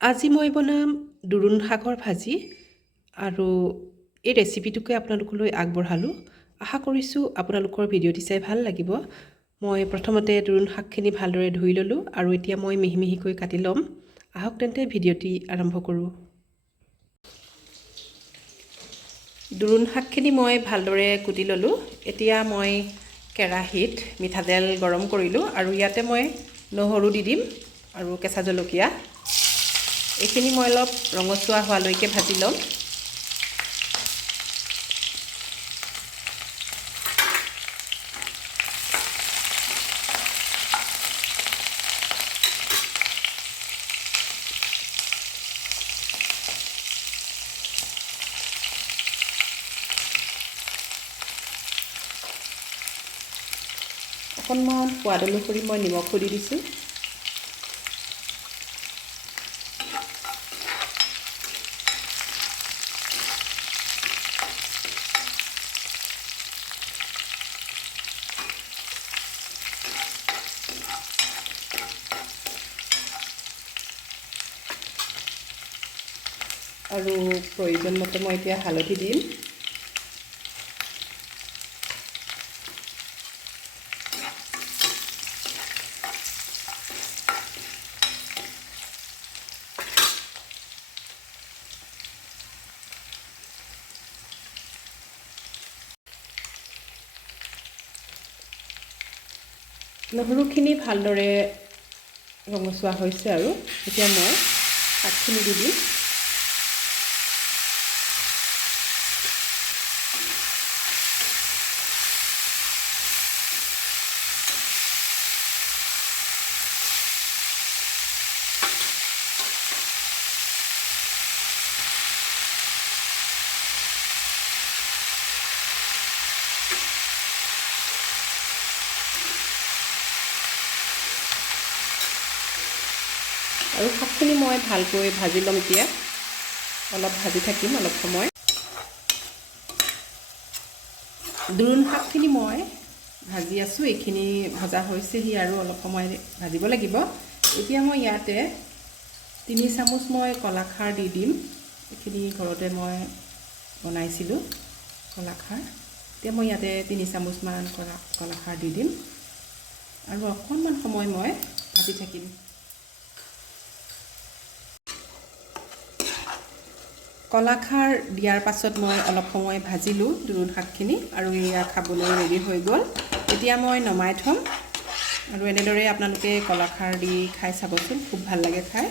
আজি মই বনাম দুৰুণ শাকৰ ভাজি আৰু এই ৰেচিপিটোকে আপোনালোকলৈ আগবঢ়ালোঁ। আশা কৰিছোঁ আপোনালোকৰ ভিডিঅ'টি চাই ভাল লাগিব। মই প্ৰথমতে দুৰুণ শাকখিনি ভালদৰে ধুই ল'লোঁ আৰু এতিয়া মই মিহি মিহিকৈ কাটি ল'ম। আহক তেন্তে ভিডিঅ'টি আৰম্ভ কৰোঁ। দুৰুণ শাকখিনি মই ভালদৰে কুটি ল'লোঁ। এতিয়া মই কেৰাহীত মিঠাতেল গৰম কৰিলোঁ আৰু ইয়াতে মই নহৰু দি দিম আৰু কেঁচা জলকীয়া। এইখিনি মই অলপ ৰঙচুৱা হোৱালৈকে ভাজি ল'ম। অকণমান সোৱাদ অনুসৰি মই নিমখো দি দিছোঁ। আৰু প্ৰয়োজন মতে মই এতিয়া হালধি দিম। নহৰুখিনি ভালদৰে ৰঙচুৱা হৈছে আৰু এতিয়া মই শাকখিনি দি দিম। আৰু শাকখিনি মই ভালকৈ ভাজি ল'ম। এতিয়া অলপ ভাজি থাকিম অলপ সময়। দুৰুণ শাকখিনি মই ভাজি আছোঁ। এইখিনি ভজা হৈছেহি আৰু অলপ সময় ভাজিব লাগিব। এতিয়া মই ইয়াতে 3 চামুচ মই কলাখাৰ দি দিম। এইখিনি ঘৰতে মই বনাইছিলোঁ কলাখাৰ। এতিয়া মই ইয়াতে 3 চামুচমান কলাখাৰ দি দিম আৰু অকণমান সময় মই ভাজি থাকিম। কলাখাৰ দিয়াৰ পাছত মই অলপ সময় ভাজিলোঁ দুৰুণ শাকখিনি আৰু এয়া খাবলৈ ৰেডি হৈ গ'ল। এতিয়া মই নমাই থ'ম আৰু এনেদৰে আপোনালোকে কলাখাৰ দি খাই চাবচোন, খুব ভাল লাগে খাই।